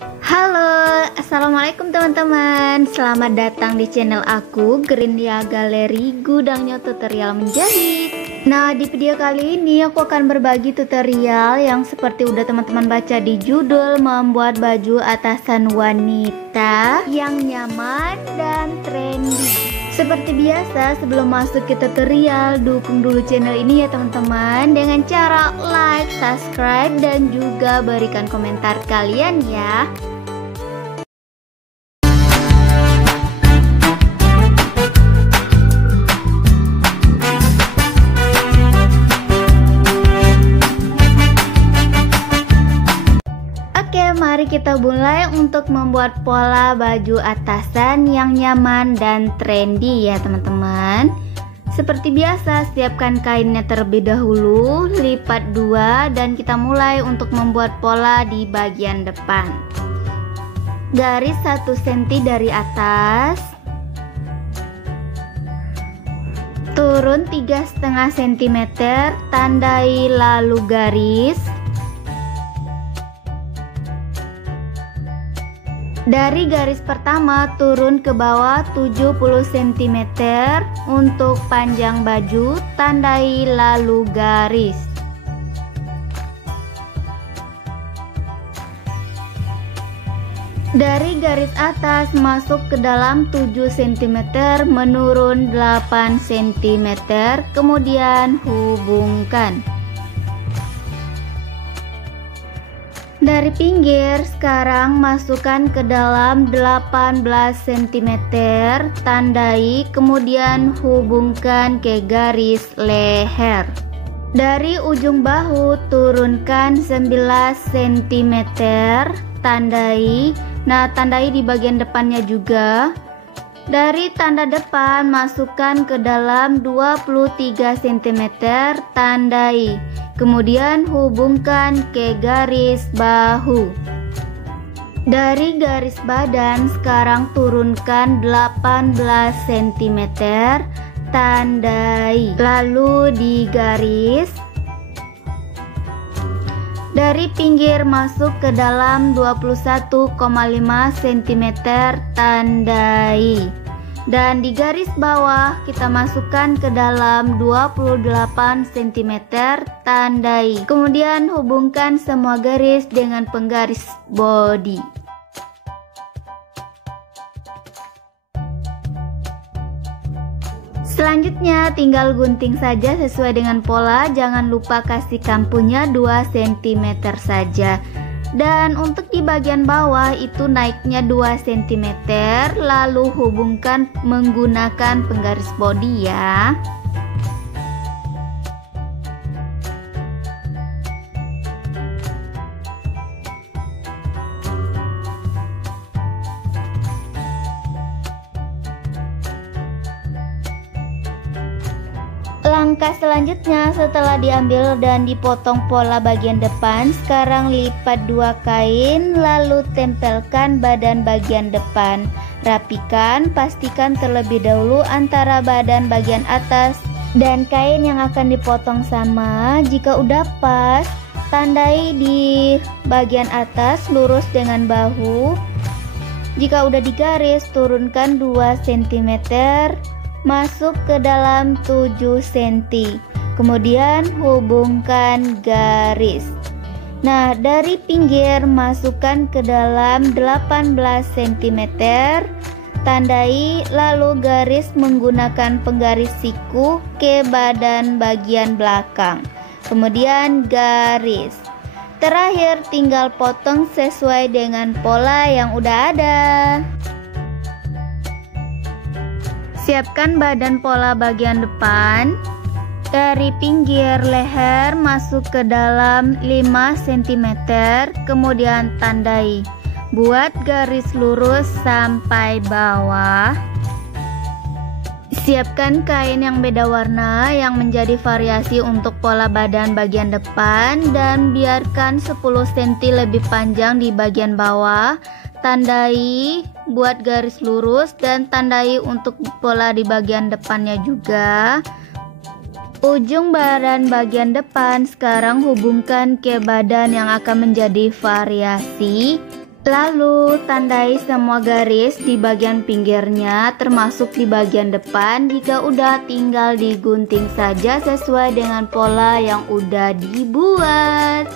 Halo, assalamualaikum teman-teman. Selamat datang di channel aku, Grindia Galeri Gudangnya Tutorial Menjahit. Nah, di video kali ini aku akan berbagi tutorial yang seperti udah teman-teman baca di judul, membuat baju atasan wanita yang nyaman dan trendy. Seperti biasa, sebelum masuk ke tutorial, dukung dulu channel ini ya teman-teman dengan cara like, subscribe, dan juga berikan komentar kalian ya. Mari kita mulai untuk membuat pola baju atasan yang nyaman dan trendy ya teman-teman. Seperti biasa, siapkan kainnya terlebih dahulu, lipat dua, dan kita mulai untuk membuat pola di bagian depan. Garis 1 cm dari atas, turun 3,5 cm, tandai lalu garis. Dari garis pertama turun ke bawah 70 cm untuk panjang baju, tandai lalu garis. Dari garis atas masuk ke dalam 7 cm, menurun 8 cm, kemudian hubungkan. Dari pinggir sekarang masukkan ke dalam 18 cm, tandai, kemudian hubungkan ke garis leher. Dari ujung bahu turunkan 11 cm, tandai. Nah, tandai di bagian depannya juga. Dari tanda depan masukkan ke dalam 23 cm, tandai. Kemudian hubungkan ke garis bahu. Dari garis badan sekarang turunkan 18 cm, tandai. Lalu digaris. Dari pinggir masuk ke dalam 21,5 cm, tandai. Dan di garis bawah kita masukkan ke dalam 28 cm, tandai. Kemudian hubungkan semua garis dengan penggaris bodi. Selanjutnya tinggal gunting saja sesuai dengan pola. Jangan lupa kasih kampunya 2 cm saja. Dan untuk di bagian bawah itu naiknya 2 cm, lalu hubungkan menggunakan penggaris bodi ya. Langkah selanjutnya setelah diambil dan dipotong pola bagian depan, sekarang lipat dua kain lalu tempelkan badan bagian depan. Rapikan, pastikan terlebih dahulu antara badan bagian atas dan kain yang akan dipotong sama. Jika udah pas, tandai di bagian atas lurus dengan bahu. Jika udah digaris, turunkan 2 cm, masuk ke dalam 7 cm, kemudian hubungkan garis. Nah, dari pinggir masukkan ke dalam 18 cm, tandai, lalu garis menggunakan penggaris siku ke badan bagian belakang, kemudian garis. Terakhir tinggal potong sesuai dengan pola yang udah ada. Siapkan badan pola bagian depan. Dari pinggir leher masuk ke dalam 5 cm, kemudian tandai. Buat garis lurus sampai bawah. Siapkan kain yang beda warna yang menjadi variasi untuk pola badan bagian depan dan biarkan 10 cm lebih panjang di bagian bawah. Tandai, buat garis lurus dan tandai untuk pola di bagian depannya juga. Ujung badan bagian depan sekarang hubungkan ke badan yang akan menjadi variasi. Lalu tandai semua garis di bagian pinggirnya termasuk di bagian depan. Jika udah, tinggal digunting saja sesuai dengan pola yang udah dibuat.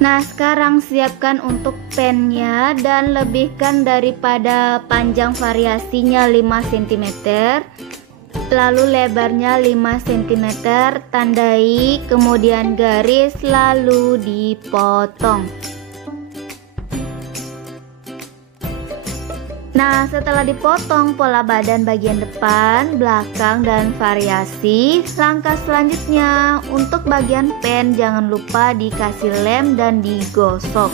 Nah, sekarang siapkan untuk pennya dan lebihkan daripada panjang variasinya 5 cm, lalu lebarnya 5 cm, tandai, kemudian garis, lalu dipotong. Nah, setelah dipotong pola badan bagian depan, belakang, dan variasi, langkah selanjutnya untuk bagian pen jangan lupa dikasih lem dan digosok.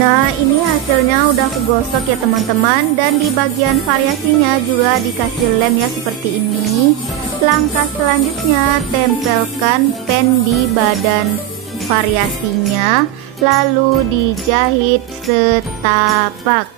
Nah, ini hasilnya udah aku gosok ya teman-teman, dan di bagian variasinya juga dikasih lem ya seperti ini. Langkah selanjutnya, tempelkan pen di badan variasinya, lalu dijahit setapak.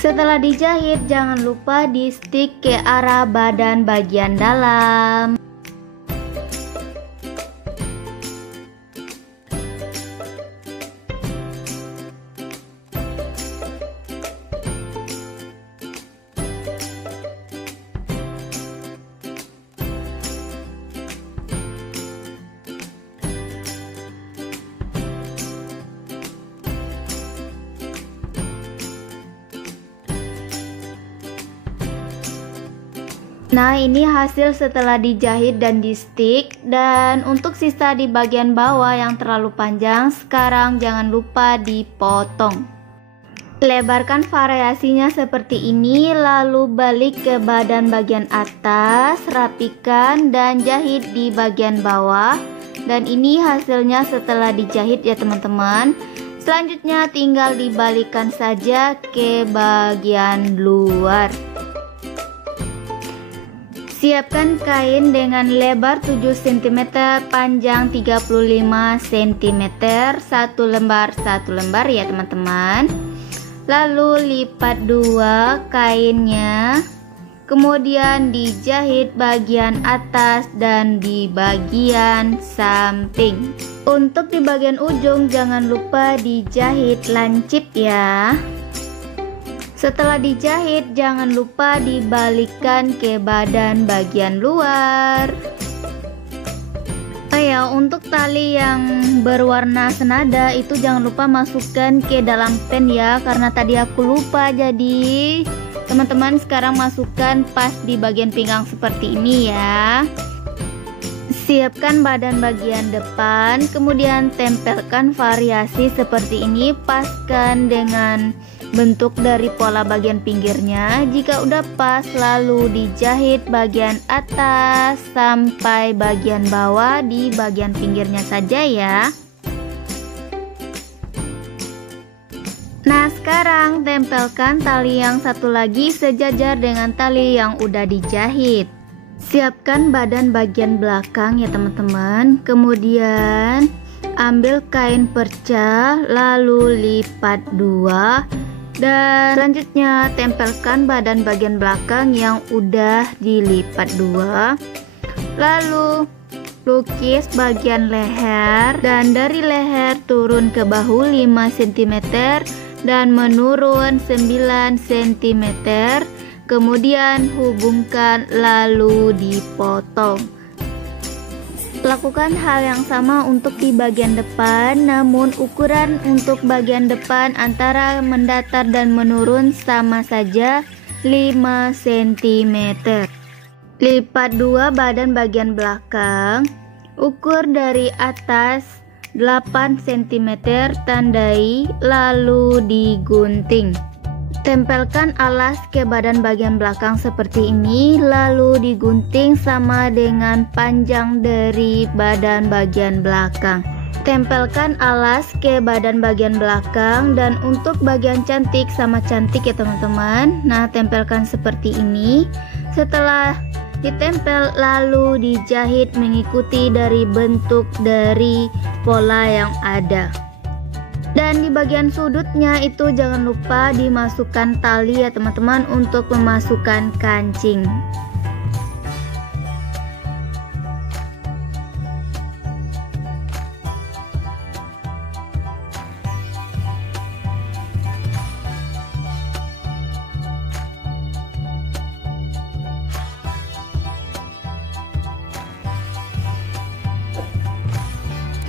Setelah dijahit, jangan lupa di stick ke arah badan bagian dalam. Nah, ini hasil setelah dijahit dan di stick. Dan untuk sisa di bagian bawah yang terlalu panjang, sekarang jangan lupa dipotong. Lebarkan variasinya seperti ini, lalu balik ke badan bagian atas, rapikan dan jahit di bagian bawah. Dan ini hasilnya setelah dijahit ya teman-teman. Selanjutnya tinggal dibalikkan saja ke bagian luar. Siapkan kain dengan lebar 7 cm, panjang 35 cm, satu lembar ya teman-teman. Lalu lipat dua kainnya, kemudian dijahit bagian atas dan di bagian samping. Untuk di bagian ujung jangan lupa dijahit lancip ya. Setelah dijahit, jangan lupa dibalikkan ke badan bagian luar. Oh ya, untuk tali yang berwarna senada itu jangan lupa masukkan ke dalam pen ya, karena tadi aku lupa. Jadi teman-teman sekarang masukkan pas di bagian pinggang seperti ini ya. Siapkan badan bagian depan, kemudian tempelkan variasi seperti ini, paskan dengan bentuk dari pola bagian pinggirnya. Jika udah pas, lalu dijahit bagian atas sampai bagian bawah di bagian pinggirnya saja ya. Nah, sekarang tempelkan tali yang satu lagi sejajar dengan tali yang udah dijahit. Siapkan badan bagian belakang ya teman-teman. Kemudian ambil kain perca, lalu lipat dua. Dan selanjutnya tempelkan badan bagian belakang yang udah dilipat dua. Lalu lukis bagian leher, dan dari leher turun ke bahu 5 cm dan menurun 9 cm. Kemudian hubungkan lalu dipotong. Lakukan hal yang sama untuk di bagian depan, namun ukuran untuk bagian depan antara mendatar dan menurun sama saja 5 cm. Lipat dua badan bagian belakang, ukur dari atas 8 cm, tandai, lalu digunting. Tempelkan alas ke badan bagian belakang seperti ini, lalu digunting sama dengan panjang dari badan bagian belakang. Tempelkan alas ke badan bagian belakang, dan untuk bagian cantik sama cantik ya teman-teman. Nah, tempelkan seperti ini. Setelah ditempel lalu dijahit mengikuti dari bentuk dari pola yang ada. Dan di bagian sudutnya itu jangan lupa dimasukkan tali ya teman-teman untuk memasukkan kancing.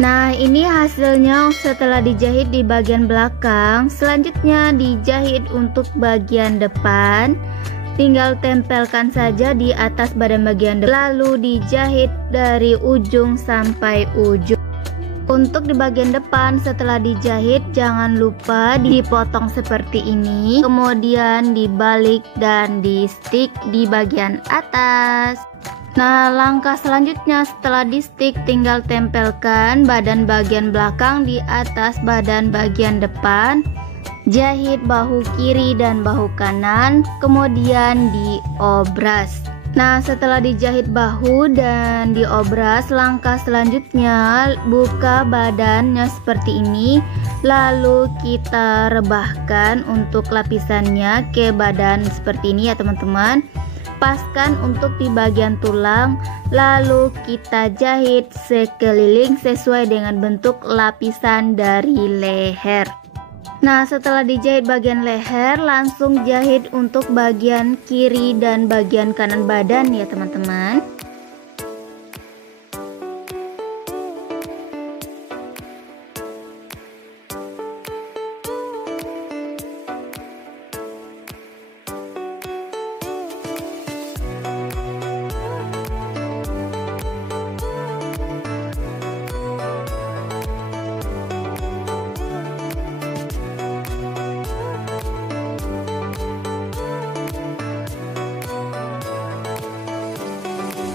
Nah, ini hasilnya setelah dijahit di bagian belakang. Selanjutnya dijahit untuk bagian depan. Tinggal tempelkan saja di atas badan bagian depan, lalu dijahit dari ujung sampai ujung. Untuk di bagian depan setelah dijahit jangan lupa dipotong seperti ini, kemudian dibalik dan di stick di bagian atas. Nah, langkah selanjutnya setelah di stick tinggal tempelkan badan bagian belakang di atas badan bagian depan. Jahit bahu kiri dan bahu kanan, kemudian diobras. Nah, setelah dijahit bahu dan diobras, langkah selanjutnya buka badannya seperti ini. Lalu kita rebahkan untuk lapisannya ke badan seperti ini ya teman-teman. Paskan untuk di bagian tulang, lalu kita jahit sekeliling sesuai dengan bentuk lapisan dari leher. Nah, setelah dijahit bagian leher, langsung jahit untuk bagian kiri dan bagian kanan badan ya teman-teman.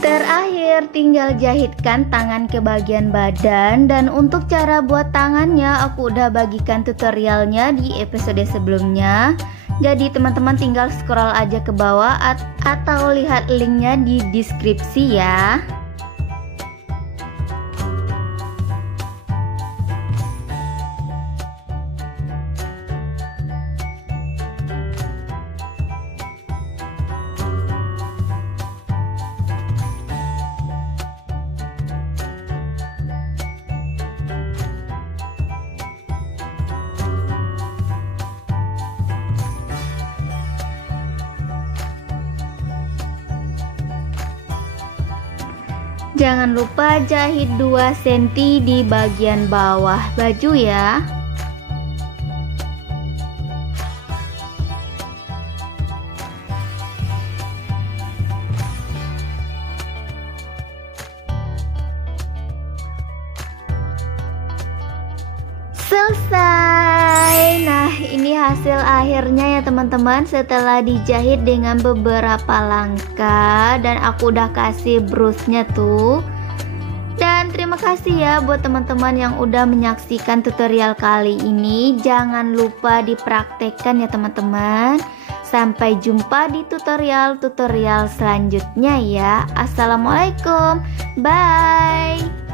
Terakhir tinggal jahitkan tangan ke bagian badan, dan untuk cara buat tangannya aku udah bagikan tutorialnya di episode sebelumnya. Jadi teman-teman tinggal scroll aja ke bawah atau lihat linknya di deskripsi ya. Jangan lupa jahit 2 cm di bagian bawah baju ya. Selesai. Nah, ini hasil akhirnya ya teman-teman setelah dijahit dengan beberapa langkah, dan aku udah kasih brosnya tuh. Dan terima kasih ya buat teman-teman yang udah menyaksikan tutorial kali ini. Jangan lupa dipraktekkan ya teman-teman. Sampai jumpa di tutorial selanjutnya ya. Assalamualaikum. Bye.